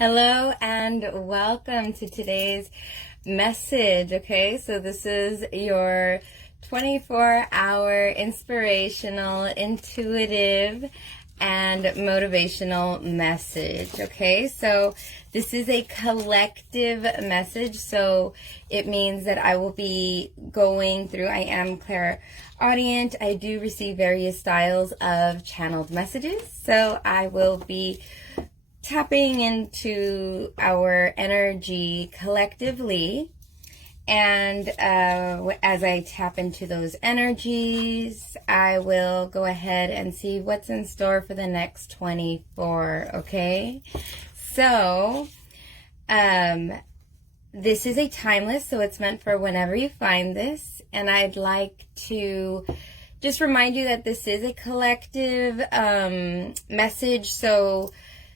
Hello and welcome to today's message. Okay, so this is your 24-hour inspirational, intuitive, and motivational message. Okay, so this is a collective message, so it means that I will be going through, I am clairaudient. I do receive various styles of channeled messages, so I will be tapping into our energy collectively, and as I tap into those energies, I will go ahead and see what's in store for the next 24. Okay, so this is a timeless, so it's meant for whenever you find this, and I'd like to just remind you that this is a collective message, so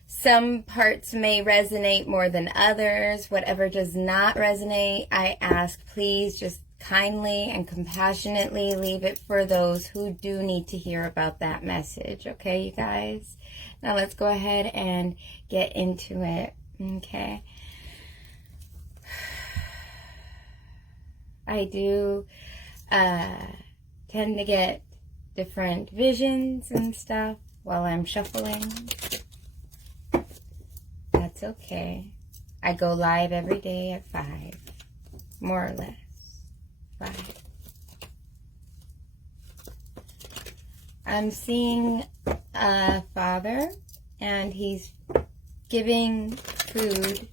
some parts may resonate more than others. Whatever does not resonate, I ask please just kindly and compassionately leave it for those who do need to hear about that message. Okay, you guys? Now let's go ahead and get into it. Okay. I do tend to get different visions and stuff while I'm shuffling. That's okay. I go live every day at 5, more or less. 5. I'm seeing a father, and he's giving food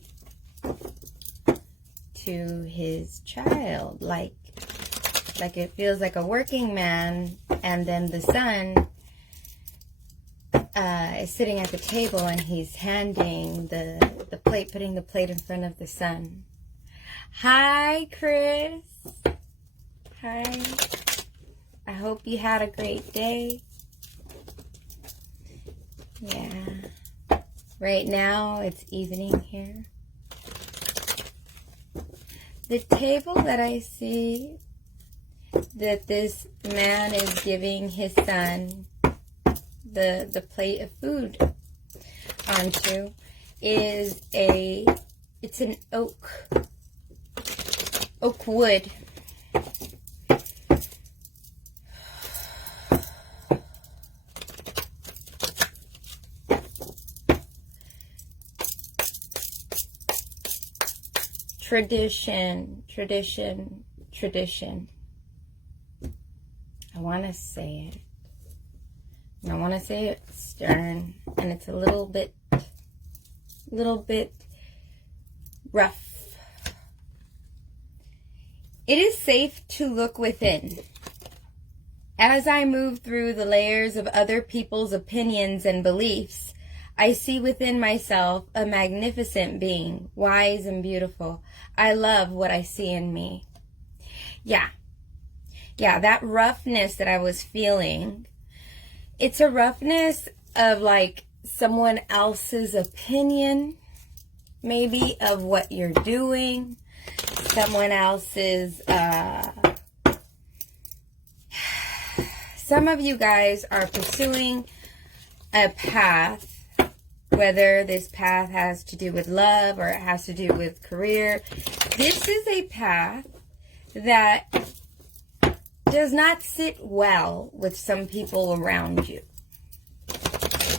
to his child, like it feels like a working man, and then the son is sitting at the table, and he's handing the plate, putting the plate in front of the son. Hi, Chris. Hi. I hope you had a great day. Yeah. Right now, it's evening here. The table that I see that this man is giving his son the plate of food onto is it's an oak wood. Tradition. I want to say it. I want to say it stern, and it's a little bit rough. It is safe to look within. As I move through the layers of other people's opinions and beliefs, I see within myself a magnificent being, wise and beautiful. I love what I see in me. Yeah, that roughness that I was feeling, it's a roughness of like someone else's opinion, maybe, of what you're doing. Someone else's, some of you guys are pursuing a path, whether this path has to do with love or it has to do with career. This is a path that does not sit well with some people around you.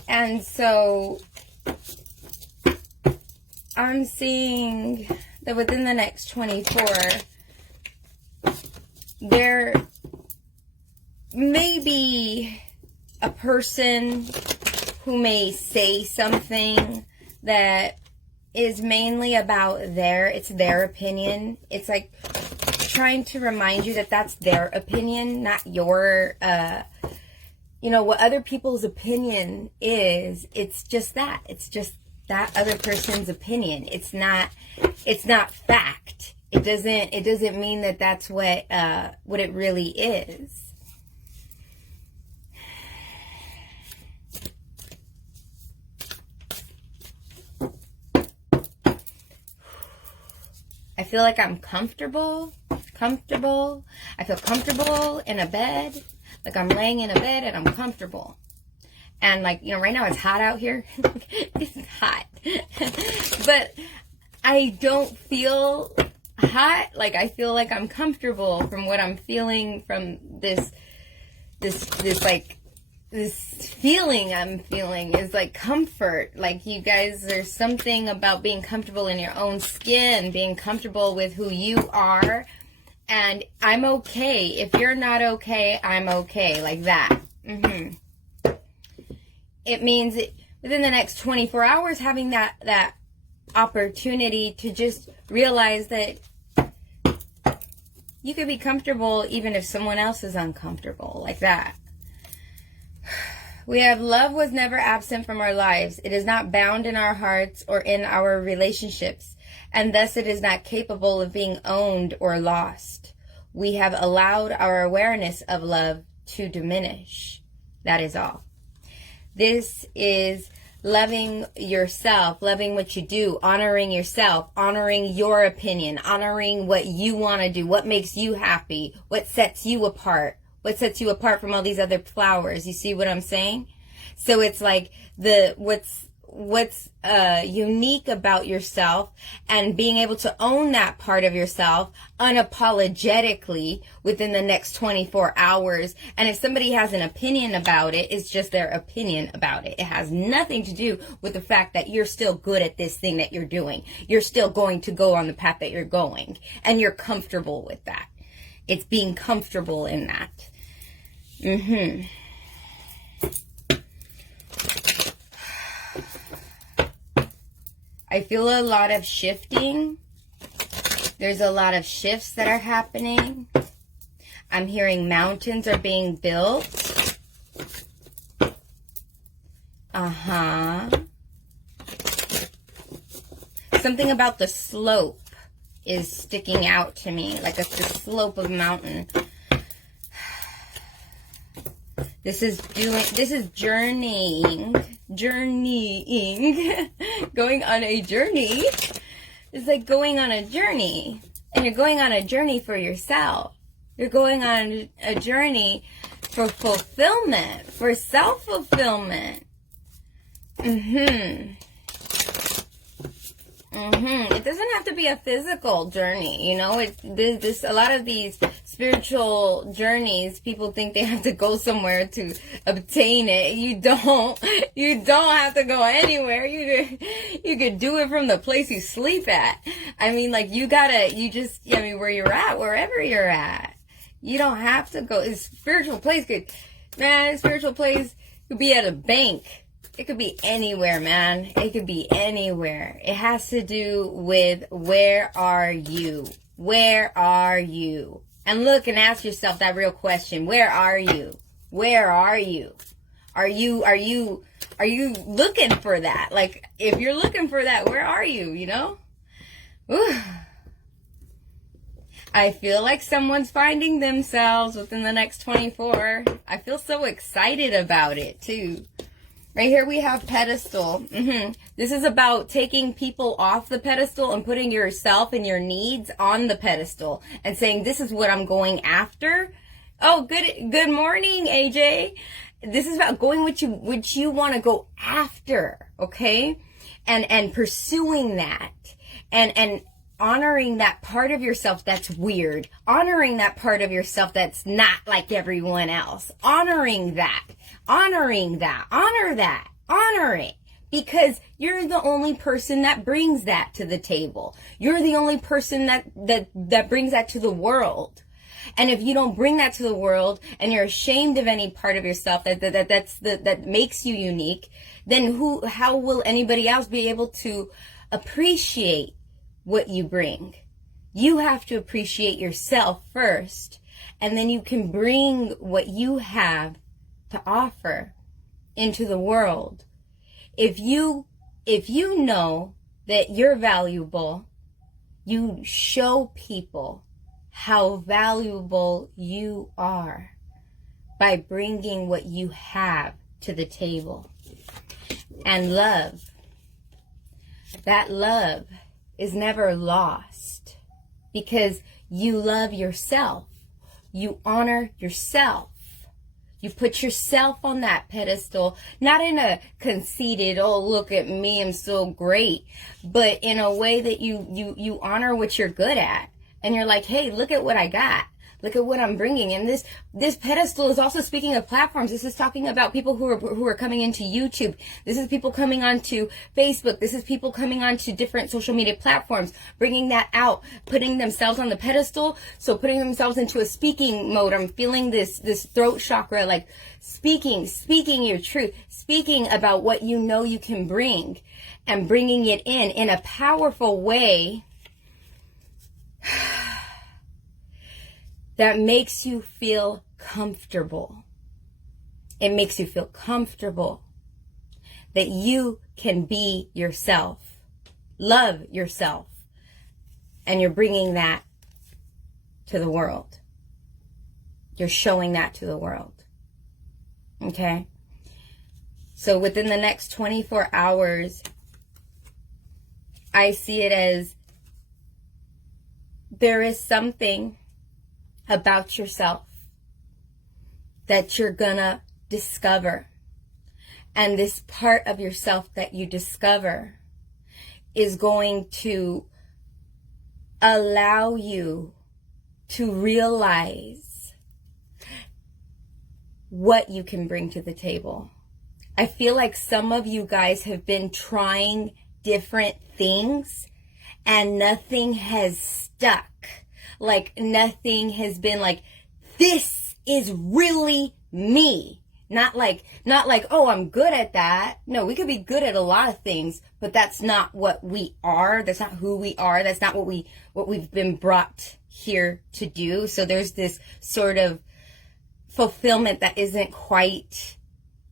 And so I'm seeing that within the next 24, there may be a person who may say something that is mainly about it's their opinion. It's like trying to remind you that that's their opinion, not your, what other people's opinion is. It's just that. It's just that other person's opinion. It's not fact. It doesn't mean that that's what it really is. I feel like I'm comfortable. I feel comfortable in a bed. Like I'm laying in a bed and I'm comfortable. And like, right now it's hot out here. It's hot. but I don't feel hot. Like, I feel like I'm comfortable from what I'm feeling from this feeling I'm feeling is like comfort. Like, you guys, there's something about being comfortable in your own skin, being comfortable with who you are. And I'm okay. If you're not okay, I'm okay. Like that. It means within the next 24 hours, having that opportunity to just realize that you could be comfortable even if someone else is uncomfortable. Like that. We have love was never absent from our lives. It is not bound in our hearts or in our relationships, and thus it is not capable of being owned or lost. We have allowed our awareness of love to diminish. That is all. This is loving yourself, loving what you do, honoring yourself, honoring your opinion, honoring what you want to do, what makes you happy, what sets you apart. What sets you apart from all these other flowers? You see what I'm saying? So it's like what's unique about yourself, and being able to own that part of yourself unapologetically within the next 24 hours. And if somebody has an opinion about it, it's just their opinion about it. It has nothing to do with the fact that you're still good at this thing that you're doing. You're still going to go on the path that you're going, and you're comfortable with that. It's being comfortable in that. I feel a lot of shifting. There's a lot of shifts that are happening. I'm hearing mountains are being built. Something about the slope is sticking out to me, like the slope of a mountain. This is journeying, going on a journey. It's like going on a journey, and you're going on a journey for yourself. You're going on a journey for fulfillment, for self-fulfillment. It doesn't have to be a physical journey, you know. This a lot of these spiritual journeys, people think they have to go somewhere to obtain it. You don't have to go anywhere. You could do it from the place you sleep at. I mean, like, where you're at, wherever you're at. You don't have to go. A spiritual place could be at a bank. It could be anywhere, man. It could be anywhere. It has to do with where are you? Where are you? And look and ask yourself that real question. Where are you? Where are you? Are you looking for that? Like, if you're looking for that, where are you, you know? Ooh. I feel like someone's finding themselves within the next 24. I feel so excited about it, too. Right here we have pedestal. This is about taking people off the pedestal and putting yourself and your needs on the pedestal and saying, this is what I'm going after. Oh, good morning, AJ. This is about going what you want to go after, okay? And pursuing that. And honoring that part of yourself that's weird. Honoring that part of yourself that's not like everyone else. Honoring that. Honor that. Honor it. Because you're the only person that brings that to the table. You're the only person that brings that to the world. And if you don't bring that to the world, and you're ashamed of any part of yourself that makes you unique, then how will anybody else be able to appreciate what you bring? You have to appreciate yourself first, and then you can bring what you have to offer into the world. If you know that you're valuable, you show people how valuable you are by bringing what you have to the table. And love, that love is never lost, because you love yourself. You honor yourself. You've put yourself on that pedestal, not in a conceited, oh, look at me, I'm so great, but in a way that you honor what you're good at. And you're like, hey, look at what I got. Look at what I'm bringing. And this pedestal is also speaking of platforms. This is talking about people who are coming into YouTube. This is people coming onto Facebook. This is people coming onto different social media platforms, bringing that out, putting themselves on the pedestal. So putting themselves into a speaking mode. I'm feeling this throat chakra, like speaking your truth, speaking about what you know you can bring, and bringing it in a powerful way that makes you feel comfortable. It makes you feel comfortable that you can be yourself, love yourself, and you're bringing that to the world. You're showing that to the world. Okay? So within the next 24 hours, I see it as there is something about yourself that you're gonna discover. And this part of yourself that you discover is going to allow you to realize what you can bring to the table. I feel like some of you guys have been trying different things and nothing has stuck. Like nothing has been like, this is really me. Not like, oh, I'm good at that. No, we could be good at a lot of things, but that's not what we are. That's not who we are. That's not what we've been brought here to do. So there's this sort of fulfillment that isn't quite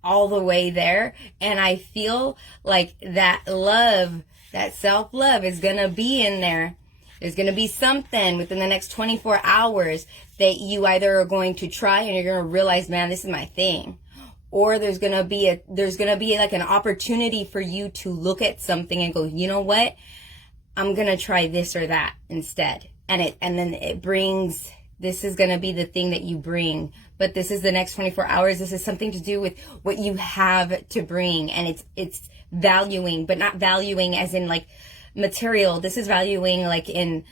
all the way there. And I feel like that love, that self-love is going to be in there. There's going to be something within the next 24 hours that you either are going to try and you're going to realize, man, this is my thing. Or there's going to be like an opportunity for you to look at something and go, you know what? I'm going to try this or that instead. And then it brings, this is going to be the thing that you bring. But this is the next 24 hours. This is something to do with what you have to bring. And it's valuing, but not valuing as in like material. This is valuing like in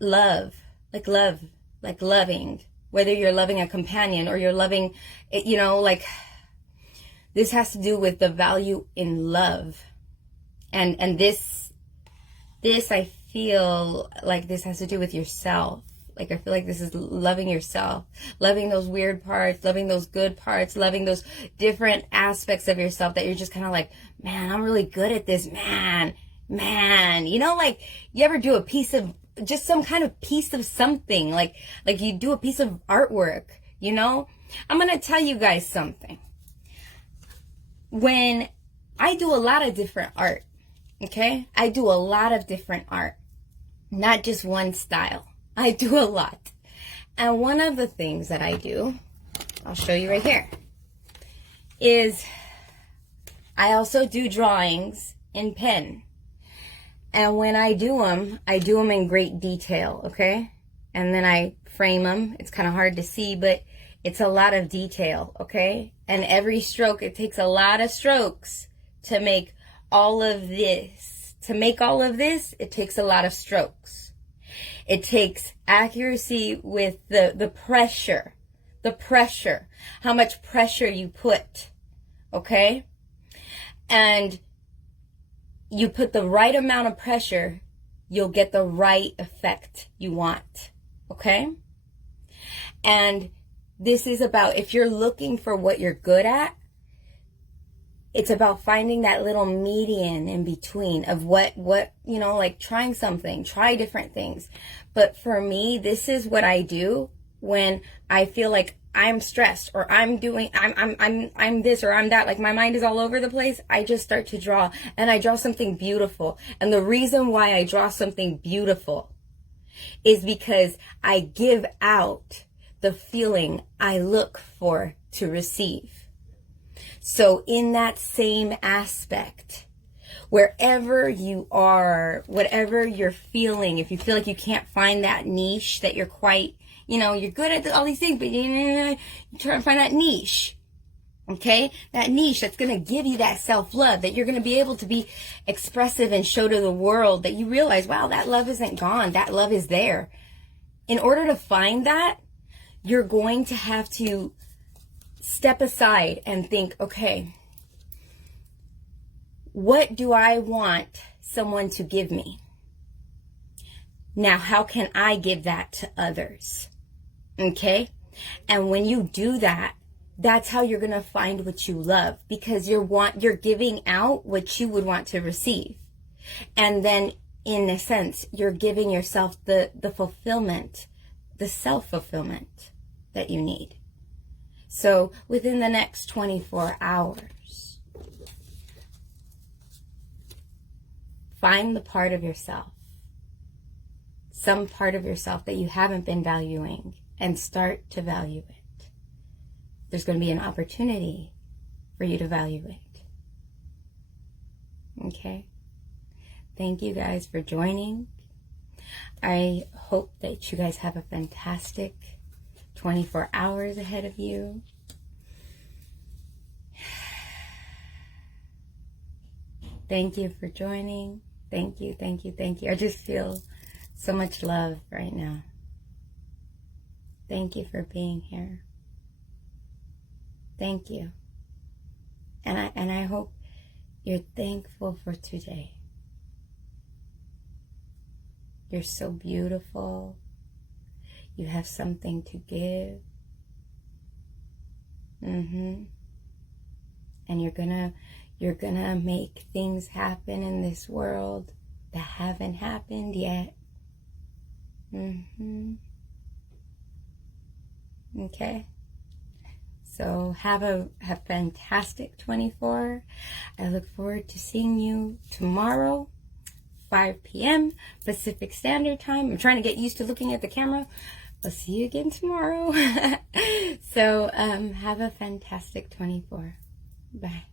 love, like loving, whether you're loving a companion or you're loving, you know, like this has to do with the value in love. And this I feel like this has to do with yourself. Like I feel like this is loving yourself, loving those weird parts, loving those good parts, loving those different aspects of yourself that you're just kind of like, man, I'm really good at this, man, you know, like you ever do a piece of just some kind of piece of something, like you do a piece of artwork, you know. I'm going to tell you guys something. When I do a lot of different art, okay, I do a lot of different art, not just one style. I do a lot. And one of the things that I do, I'll show you right here, is I also do drawings in pen. And when I do them in great detail, okay? And then I frame them. It's kind of hard to see, but it's a lot of detail, okay? And every stroke, it takes a lot of strokes to make all of this. To make all of this, it takes a lot of strokes. It takes accuracy with the pressure, how much pressure you put, okay? And you put the right amount of pressure, you'll get the right effect you want, okay? And this is about, if you're looking for what you're good at, it's about finding that little median in between of what, you know, like trying something, try different things. But for me, this is what I do when I feel like I'm stressed or I'm this or I'm that, like my mind is all over the place. I just start to draw and I draw something beautiful. And the reason why I draw something beautiful is because I give out the feeling I look for to receive. So in that same aspect, wherever you are, whatever you're feeling, if you feel like you can't find that niche that you're quite You know, you're good at all these things, but you try to find that niche. Okay? That niche that's going to give you that self-love, that you're going to be able to be expressive and show to the world, that you realize, wow, that love isn't gone. That love is there. In order to find that, you're going to have to step aside and think, okay, what do I want someone to give me? Now, how can I give that to others? Okay? And when you do that, that's how you're going to find what you love, because you're giving out what you would want to receive. And then in a sense, you're giving yourself the fulfillment, the self-fulfillment that you need. So within the next 24 hours, find the part of yourself, some part of yourself that you haven't been valuing, and start to value it. There's going to be an opportunity for you to value it. Okay? Thank you guys for joining. I hope that you guys have a fantastic 24 hours ahead of you. Thank you for joining. Thank you, thank you, thank you. I just feel so much love right now. Thank you for being here. Thank you. And I hope you're thankful for today. You're so beautiful. You have something to give. And you're gonna make things happen in this world that haven't happened yet. Okay? So have a fantastic 24. I look forward to seeing you tomorrow, 5 p.m. Pacific Standard Time. I'm trying to get used to looking at the camera. I'll see you again tomorrow. So have a fantastic 24. Bye.